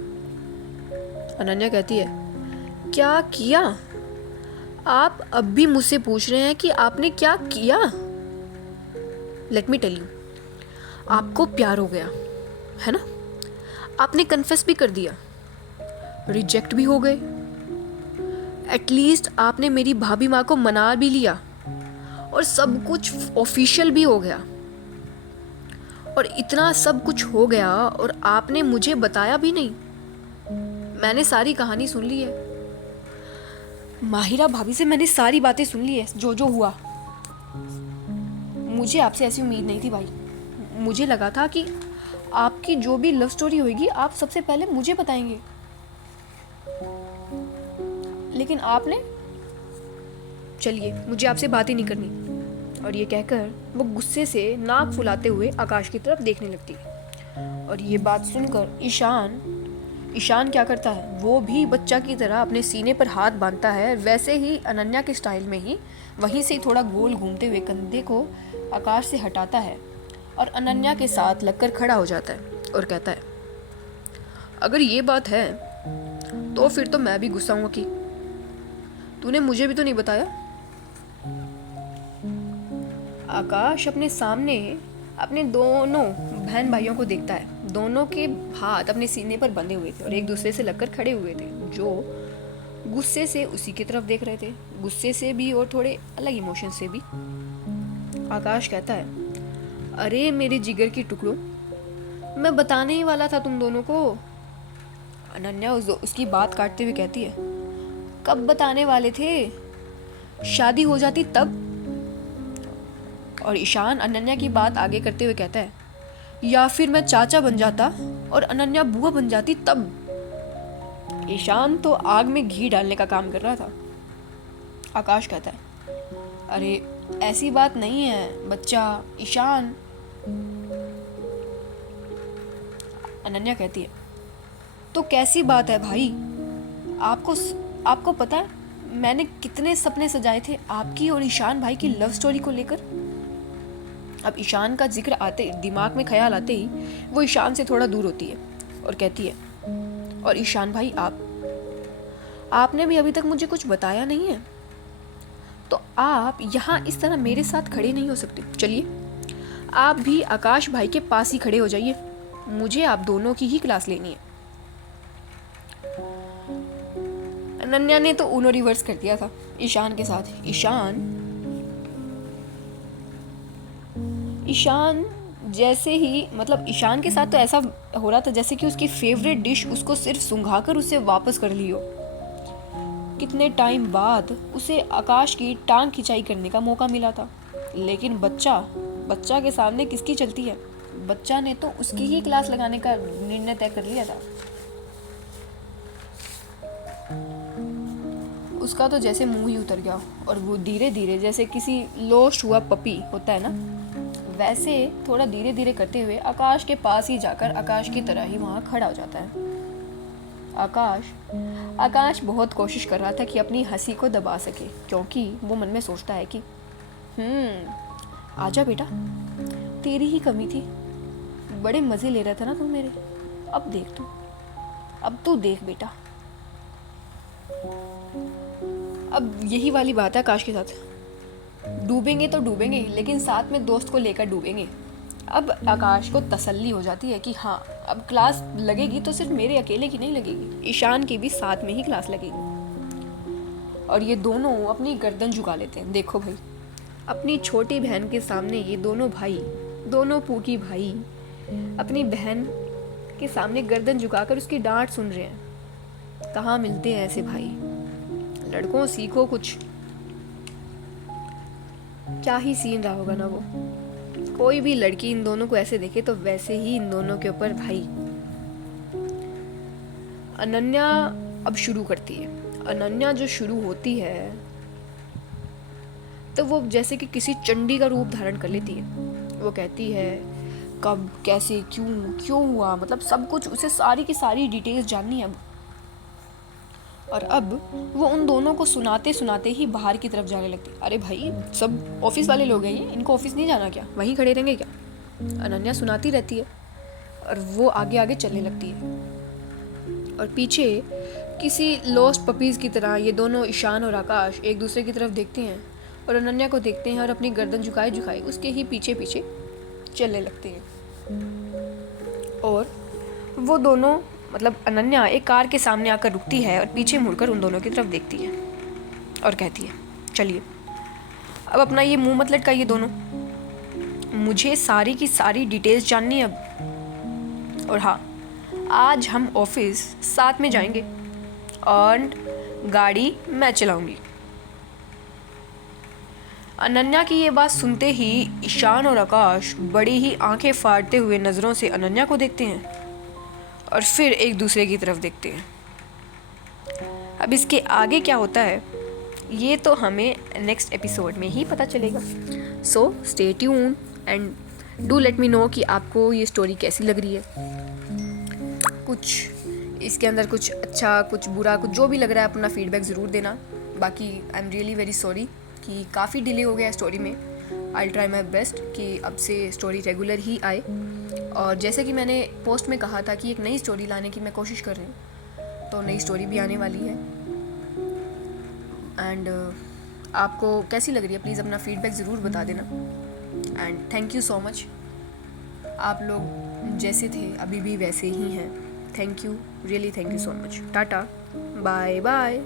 अनन्या कहती है, क्या किया? आप अब भी मुझसे पूछ रहे हैं कि आपने क्या किया? लेट मी टेल यू, आपको प्यार हो गया है ना, आपने कन्फेस भी कर दिया, रिजेक्ट भी हो गए, एटलीस्ट आपने मेरी भाभी माँ को मना भी लिया और सब कुछ ऑफिशियल भी हो गया। और इतना सब कुछ हो गया और आपने मुझे बताया भी नहीं। मैंने सारी कहानी सुन ली है, माहिरा भाभी से मैंने सारी बातें सुन ली है, जो जो हुआ। मुझे आपसे ऐसी उम्मीद नहीं थी भाई। मुझे लगा था कि आपकी जो भी लव स्टोरी होगी आप सबसे पहले मुझे बताएंगे, लेकिन आपने, चलिए मुझे आपसे बात ही नहीं करनी। और ये कहकर वो गुस्से से नाक फुलाते हुए आकाश की तरफ देखने लगती है। और ये बात सुनकर ईशान क्या करता है, वो भी बच्चा की तरह अपने सीने पर हाथ बांधता है, वैसे ही अनन्या के स्टाइल में ही वहीं से थोड़ा गोल घूमते हुए कंधे को आकाश से हटाता है और अनन्या के साथ लगकर खड़ा हो जाता है और कहता है, अगर ये बात है तो फिर तो मैं भी गुस्सा हूँ कि तूने मुझे भी तो नहीं बताया। आकाश अपने सामने अपने दोनों बहन भाइयों को देखता है। दोनों के हाथ अपने सीने पर बंधे हुए थे और एक दूसरे से लगकर खड़े हुए थे, जो गुस्से से उसी की तरफ देख रहे थे, गुस्से से भी और थोड़े अलग इमोशन से भी। आकाश कहता है, अरे मेरे जिगर की टुकड़ों, मैं बताने ही वाला था तुम दोनों को। अनन्या उसकी बात काटते हुए कहती है, कब बताने वाले थे? शादी हो जाती तब? और ईशान अनन्या की बात आगे करते हुए कहता है, या फिर मैं चाचा बन जाता और अनन्या बुआ बन जाती तब। ईशान तो आग में घी डालने का काम कर रहा था। आकाश कहता है, अरे ऐसी बात नहीं है बच्चा ईशान। अनन्या कहती है, तो कैसी बात है भाई? आपको पता है मैंने कितने सपने सजाए थे आपकी और ईशान भाई की लव स्टोरी को लेकर। अब ईशान का जिक्र आते, दिमाग में ख्याल आते ही वो ईशान से थोड़ा दूर होती है और कहती है, और ईशान भाई आपने भी अभी तक मुझे कुछ बताया नहीं है, तो आप यहाँ इस तरह मेरे साथ खड़े नहीं हो सकते। चलिए आप भी आकाश भाई के पास ही खड़े हो जाइए, मुझे आप दोनों की ही क्लास लेनी है। अनन्या ने तो उनो रिवर्स कर दिया था ईशान के साथ। ईशान ईशान जैसे ही मतलब ईशान के साथ तो ऐसा हो रहा था जैसे कि उसकी फेवरेट डिश उसको सिर्फ सुंघाकर उसे वापस कर ली हो। कितने टाइम बाद उसे आकाश की टांग खिंचाई करने का मौका मिला था, लेकिन बच्चा के सामने किसकी चलती है। बच्चा ने तो उसकी ही क्लास लगाने का निर्णय तय कर लिया था। उसका तो जैसे मुंह ही उतर गया और वो धीरे धीरे जैसे किसी लॉस्ट हुआ पपी होता है ना, वैसे थोड़ा धीरे धीरे करते हुए आकाश के पास ही जाकर आकाश की तरह ही वहाँ खड़ा हो जाता है। आकाश बहुत कोशिश कर रहा था कि अपनी हंसी को दबा सके, क्योंकि वो मन में सोचता है कि आजा बेटा, तेरी ही कमी थी, बड़े मज़े ले रहा था ना तू मेरे, अब तू देख बेटा। अब यही वाली बात है आकाश के साथ, डूबेंगे तो डूबेंगे लेकिन साथ में दोस्त को लेकर डूबेंगे। अब आकाश को तसल्ली हो जाती है कि हाँ, अब क्लास लगेगी तो सिर्फ मेरे अकेले की नहीं लगेगी, ईशान की भी साथ में ही क्लास लगेगी। और ये दोनों अपनी गर्दन झुका लेते हैं। देखो भाई, अपनी छोटी बहन के सामने ये दोनों पूकी भाई अपनी बहन के सामने गर्दन झुकाकर उसकी डांट सुन रहे हैं। कहाँ मिलते हैं ऐसे भाई, लड़कों सीखो कुछ। क्या ही सीन रहा होगा ना वो। कोई भी लड़की इन दोनों को ऐसे देखे तो वैसे ही इन दोनों के ऊपर भाई। अनन्या अब शुरू करती है। अनन्या जो शुरू होती है तो वो जैसे कि किसी चंडी का रूप धारण कर लेती है। वो कहती है कब, कैसे, क्यों हुआ, मतलब सब कुछ उसे सारी की सारी डिटेल्स जाननी है अब। और अब वो उन दोनों को सुनाते सुनाते ही बाहर की तरफ जाने लगती। अरे भाई, सब ऑफिस वाले लोग हैं ये, इनको ऑफिस नहीं जाना क्या, वहीं खड़े रहेंगे क्या। अनन्या सुनाती रहती है और वो आगे आगे चलने लगती है। और पीछे किसी लॉस्ट पपीज़ की तरह ये दोनों, ईशान और आकाश, एक दूसरे की तरफ देखते हैं और अनन्या को देखते हैं और अपनी गर्दन झुकाए उसके ही पीछे पीछे चलने लगते हैं। और वो दोनों, मतलब अनन्या एक कार के सामने आकर रुकती है और पीछे मुड़कर उन दोनों की तरफ देखती है और कहती है चलिए अब अपना ये मुंह मत लटकाइए दोनों, मुझे सारी की सारी डिटेल्स जाननी है अब। और हाँ, आज हम ऑफिस साथ में जाएंगे और गाड़ी मैं चलाऊंगी। अनन्या की ये बात सुनते ही ईशान और आकाश बड़ी ही आंखें फाड़ते हुए नज़रों से अनन्या को देखते हैं और फिर एक दूसरे की तरफ देखते हैं। अब इसके आगे क्या होता है ये तो हमें नेक्स्ट एपिसोड में ही पता चलेगा। So stay tune and do let me know कि आपको ये स्टोरी कैसी लग रही है। कुछ इसके अंदर कुछ अच्छा, कुछ बुरा, कुछ जो भी लग रहा है अपना फीडबैक ज़रूर देना। बाकी I am really very sorry कि काफ़ी डिले हो गया स्टोरी में। आई ट्राई माई बेस्ट कि अब से स्टोरी रेगुलर ही आए। और जैसे कि मैंने पोस्ट में कहा था कि एक नई स्टोरी लाने की मैं कोशिश कर रही हूँ, तो नई स्टोरी भी आने वाली है। एंड आपको कैसी लग रही है प्लीज़ अपना फीडबैक ज़रूर बता देना। And thank you so much, आप लोग जैसे थे अभी भी वैसे ही हैं। Thank you, really thank you so much. टाटा, बाय बाय।